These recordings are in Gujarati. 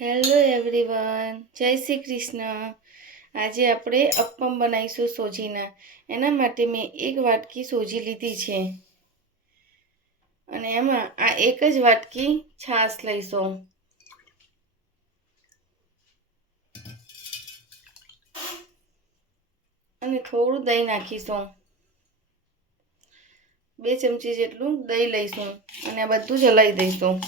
હેલો એવરીવન જય શ્રી કૃષ્ણ. આજે આપણે અપ્પમ બનાવીશું સોજીના. એના માટે મેં એક વાટકી સોજી લીધી છે. અને એમાં આ એક જ વાટકી છાશ લઈશું. અને થોડું દહીં નાખીશું. બે ચમચી જેટલું દહીં લઈશું અને આ બધું જ હલાવી દઈશું.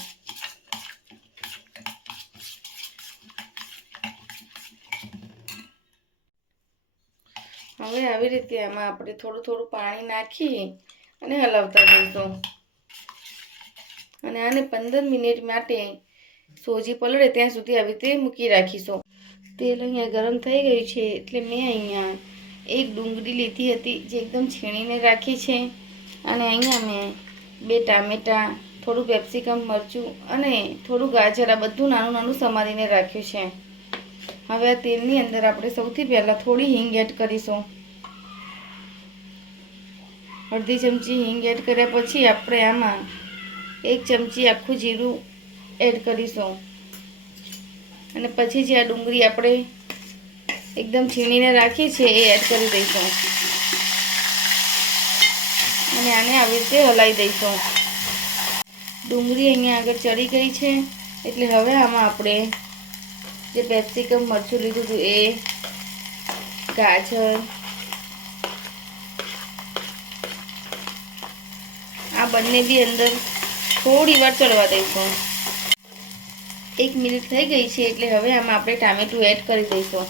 હવે આવી રીતે આમાં આપણે થોડું થોડું પાણી નાખી અને હલાવતા જઈશું. અને આને પંદર મિનિટ માટે સોજી પલળે ત્યાં સુધી આવી રીતે મૂકી રાખીશું. તેલ અહીંયા ગરમ થઈ ગયું છે એટલે મેં અહીંયા એક ડુંગળી લીધી હતી જે એકદમ છીણીને રાખી છે. અને અહીંયા મેં બે ટામેટાં, થોડું કેપ્સિકમ, મરચું અને થોડું ગાજર આ બધું નાનું નાનું સમારીને રાખ્યું છે. હવે આ તેલની અંદર આપણે સૌથી પહેલાં થોડી હિંગ એડ કરીશું. અડધી ચમચી હિંગ એડ કર્યા પછી આપણે આમાં એક ચમચી આખું જીરું એડ કરીશું. અને પછી જે આ ડુંગળી આપણે એકદમ છીણીને રાખી છે એ એડ કરી દઈશું. અને આને આવી રીતે હલાવી દઈશું. ડુંગળી અહીંયા આગળ ચડી ગઈ છે, એટલે હવે આમાં આપણે જે પેપ્સિકમ મરચું લીધું હતું એ, ગાજર. આ બંને બી અંદર થોડી વાર ચડવા દઈશું એક મિનિટ થઈ ગઈ છે એટલે હવે આમાં આપણે ટામેટું એડ કરી દઈશું.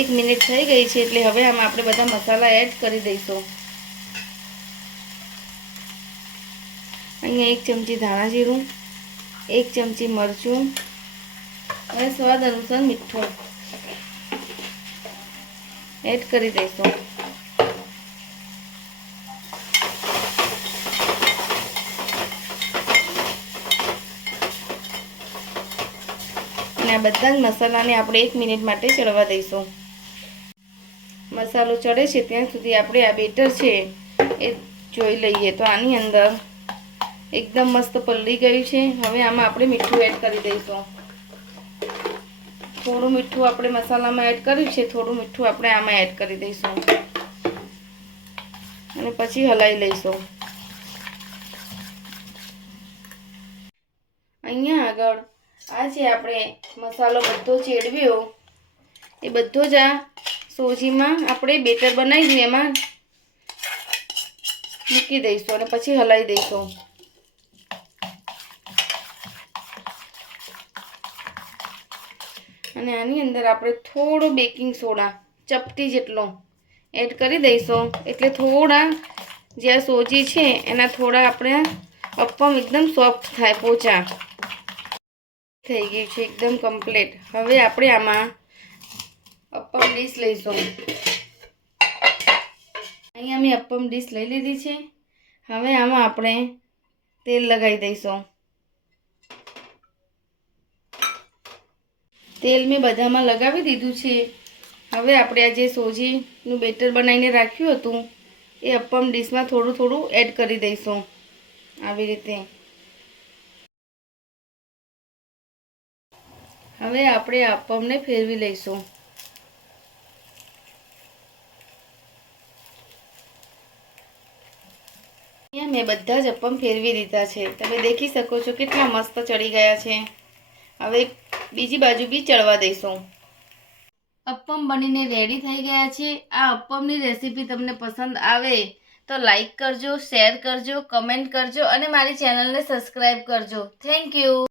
એક મિનિટ થઈ ગઈ છે એટલે હવે આમાં આપણે બધા મસાલા એડ કરી દઈશું. અહીંયા એક ચમચી ધાણા જીરું, એક ચમચી મરચું અને સ્વાદ અનુસાર મીઠું એડ કરી દઈશું. અને આ બધા જ મસાલાને આપણે એક મિનિટ માટે ચડવા દઈશું. મસાલો ચડે છે ત્યાં સુધી આપણે આ બેટર છે એ જોઈ લઈએ તો આની અંદર એકદમ મસ્ત પલળી ગયું છે. હવે આમાં આપણે મીઠું એડ કરી દઈશું. થોડું મીઠું આપણે મસાલામાં એડ કર્યું છે, થોડું મીઠું આપણે આમાં એડ કરી દઈશું. અને પછી હલાવી લઈશું. અહીંયા આગળ આ જે આપણે મસાલો બધો ચેડવ્યો એ બધો જ આ સોજીમાં આપણે બેટર બનાવીને એમાં મૂકી દઈશું અને પછી હલાવી દઈશું. અને આની અંદર આપણે થોડો બેકિંગ સોડા, ચપટી જેટલો એડ કરી દઈશું. એટલે થોડા જે આ સોજી છે, એના થોડા આપણે અપમ એકદમ સોફ્ટ થાય, પોચા થઈ ગયું છે, એકદમ કમ્પ્લીટ. હવે આપણે આમાં અપમ ડીશ લઈશું. અહીંયા મેં અપમ ડીશ લઈ લીધી છે. હવે આમાં આપણે તેલ લગાવી દઈશું. તેલ મેં બધામાં લગાવી દીધું છે. હવે આપણે આ જે સોજીનું બેટર બનાવીને રાખ્યું હતું, એ અપમ ડીશમાં થોડું થોડું એડ કરી દઈશું. આવી રીતે. હવે આપણે અપમને ફેરવી લઈશું. મેં બધા જ અપમ ફેરવી દીધા છે. તમે દેખી શકો છો કેટલા મસ્ત ચડી ગયા છે. હવે બીજી બાજુ બી ચડવા દઈશું. અપ્પમ બનીને રેડી થઈ ગયા છે. આ અપ્પમની રેસીપી તમને પસંદ આવે તો લાઈક કરજો શેર કરજો કમેન્ટ કરજો અને મારી ચેનલને સબસ્ક્રાઈબ કરજો. Thank you